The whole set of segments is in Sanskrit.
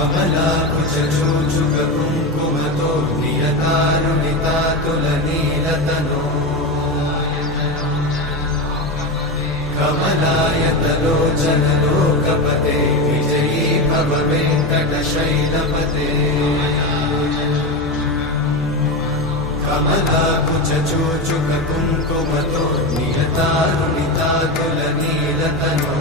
कमलाकुचूचुककुङ्कुमतो नियतारुणितातुलनीलतनो कमलायतलोचनलोकपते विजयी भव वेङ्कटशैलपते कमलाकुचूचुककुङ्कुमतो नियतारुणितातुलनीलतनो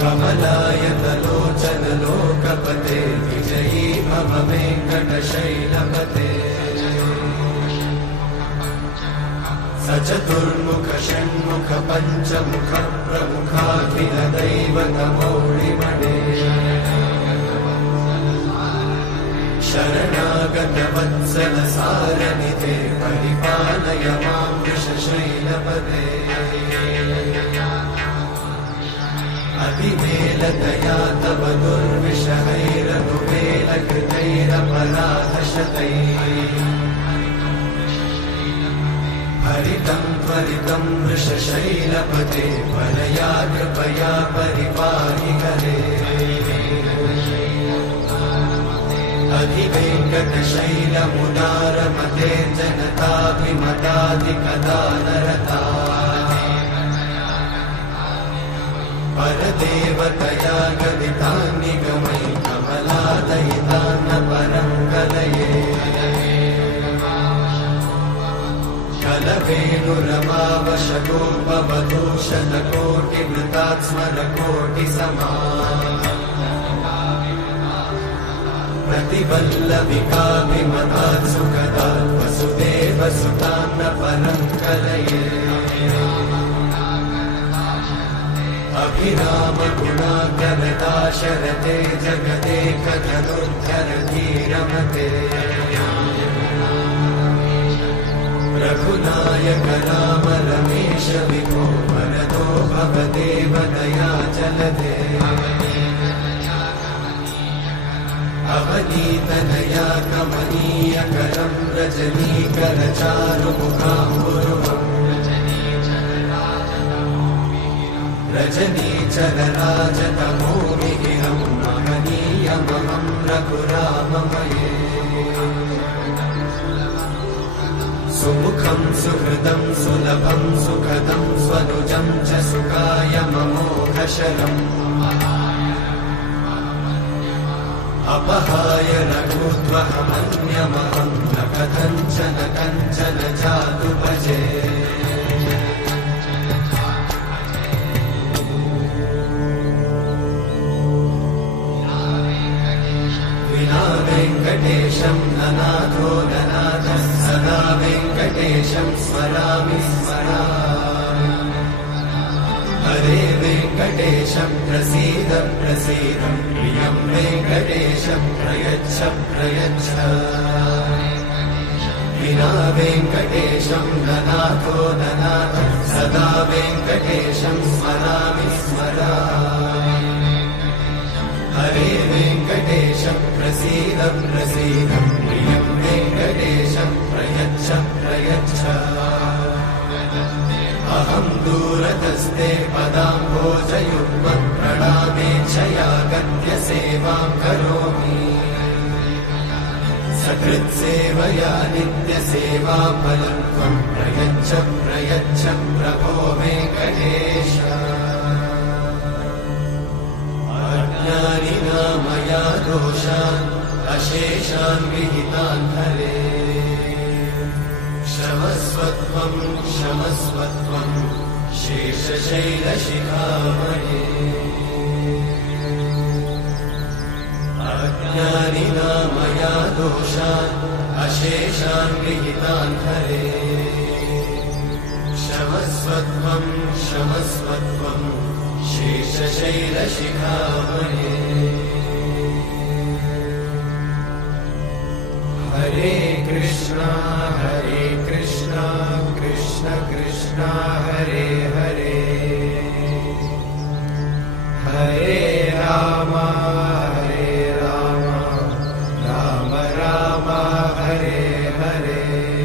कमलायतलोचनलोकपते विजयी भव वेङ्कटशैलपते सचतुर्मुख षण्मुख पञ्चमुख प्रमुखाखिलदैवतमौलिमणे शरणागतवत्सलसारनिधे परिपालय मां वृषशैलपते अतिवेलतया तव दुर्विषहैरनुवेलकृतैरपराधशतैः हरितं त्वरितं वृषशैलपते वरया कृपया परिपाहि हरे अधिवेङ्कटशैलमुदारमते जनताभिमताधिकदानरता परदेवतया गदितान्निगमै कमलादयितान्न परं कलये कलवेणुरमावशगोपवधूषणकोटिवृतात् स्मरकोटिसमा प्रतिवल्लविकाभिमतात् सुखदात् वसुदेवसुतान्न परं कलये अभिरामगुणाकरदाशरथे जगदेकधनुर्धरधीरमते रघुनायक राम रमेश विभो वरदो भवदेव दयाचलधे अवनीतनया कमनीयकरं रजनीकरचारुमुखाम्बुरुहम् रजनीचरराजतमोमिहिरं महनीयमहं रघुराममये सुमुखं सुहृदं सुलभं सुखदं स्वनुजं च सुखाय ममोघशरम् अपहाय रघुत्वहमन्यमहं न कथञ्चन कञ्चन जातु भजे विना वेङ्कटेशं ननाथो ननाथः सदा वेङ्कटेशं स्मरामि स्मरामि हरे वेङ्कटेशं प्रसीद प्रसीद प्रियं वेङ्कटेशं प्रयच्छ प्रयच्छ विना वेङ्कटेशं ननाथो ननाथः सदा वेङ्कटेशं स्मरामि स्मरामि हरे वेङ्कटेशं प्रसीद प्रसीद प्रियं वेङ्कटेशं प्रयच्छ प्रयच्छ अहं दूरतस्ते पदाम्भोजयुग्मं प्रणामेच्छया गत्य सेवां करोमि सकृत्सेवया नित्यसेवाफलं त्वं प्रयच्छ प्रयच्छ प्रभो वेङ्कटेश अज्ञानिना मया दोषान् अशेषान् विहितान् हरे क्षमस्वत्वं क्षमस्वत्वं शेषशैलशिखामणे अज्ञानिना मया दोषान् अशेषान् विहितान् हरे क्षमस्वत्वं क्षमस्वत्वं शेषशैलशिखामणे हरे कृष्णा कृष्ण कृष्ण हरे हरे हरे राम राम राम हरे हरे